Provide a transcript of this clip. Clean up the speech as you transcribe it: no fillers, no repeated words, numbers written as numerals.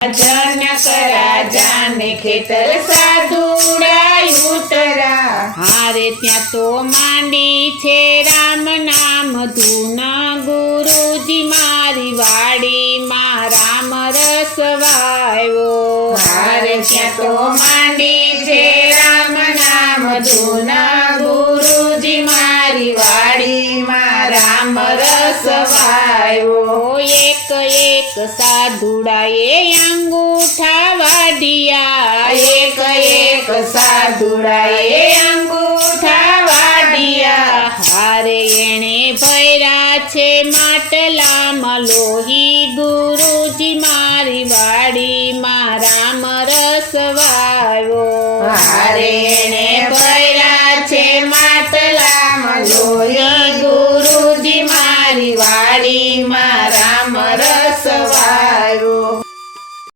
जनक राजा ने खेतर साधुड़ा उतरा। हारे त्या तो मांडी छे राम नाम धूना गुरुजी मारी वाड़ी मां राम रस वायो। हारे त्या तो मांडी छे राम नाम धूना गुरुजी मारी वाड़ी मां राम रस वायो। एक एक साधुड़ाए अंगूठा वाडिया। एक एक साधुड़ाए अंगूठा वाडिया। हारे एणे भैरा छे માટલા લોહી गुरुजी मारी वाड़ी मां राम